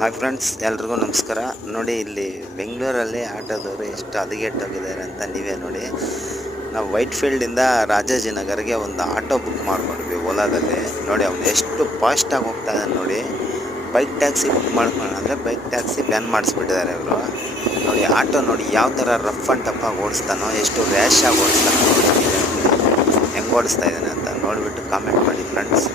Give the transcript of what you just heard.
Hi friends, ಎಲ್ರಿಗೂ ನಮಸ್ಕಾರ. ನೋಡಿ, ಇಲ್ಲಿ ಬೆಂಗಳೂರಲ್ಲಿ ಆಟೋದವರು ಎಷ್ಟು ಹದಗೆಟ್ಟೋಗಿದ್ದಾರೆ ಅಂತ ನೀವೇ ನೋಡಿ. ನಾವು ವೈಟ್ ಫೀಲ್ಡಿಂದ ರಾಜಾಜಿನಗರ್ಗೆ ಒಂದು ಆಟೋ ಬುಕ್ ಮಾಡ್ಕೊಂಡ್ವಿ ಓಲಾದಲ್ಲಿ. ನೋಡಿ, ಅವನು ಎಷ್ಟು ಫಾಸ್ಟಾಗಿ ಹೋಗ್ತಾ ಇದ್ದಾನೆ ನೋಡಿ. ಬೈಕ್ ಟ್ಯಾಕ್ಸಿ ಬುಕ್ ಮಾಡ್ಕೊಂಡು ಬೈಕ್ ಟ್ಯಾಕ್ಸಿ ಬ್ಯಾನ್ ಮಾಡಿಸ್ಬಿಟ್ಟಿದ್ದಾರೆ ಇವರು. ನೋಡಿ, ಆಟೋ ನೋಡಿ ಯಾವ ಥರ ರಫ್ ಆ್ಯಂಡ್ ಟಫಾಗಿ ಓಡಿಸ್ತಾನೋ, ಎಷ್ಟು ರ್ಯಾಶಾಗಿ ಓಡಿಸ್ತಾನೋ ನೋಡಿ. ಹೆಂಗೆ ಓಡಿಸ್ತಾ ಇದ್ದಾನೆ ಅಂತ ನೋಡಿಬಿಟ್ಟು ಕಾಮೆಂಟ್ ಮಾಡಿ ಫ್ರೆಂಡ್ಸ್.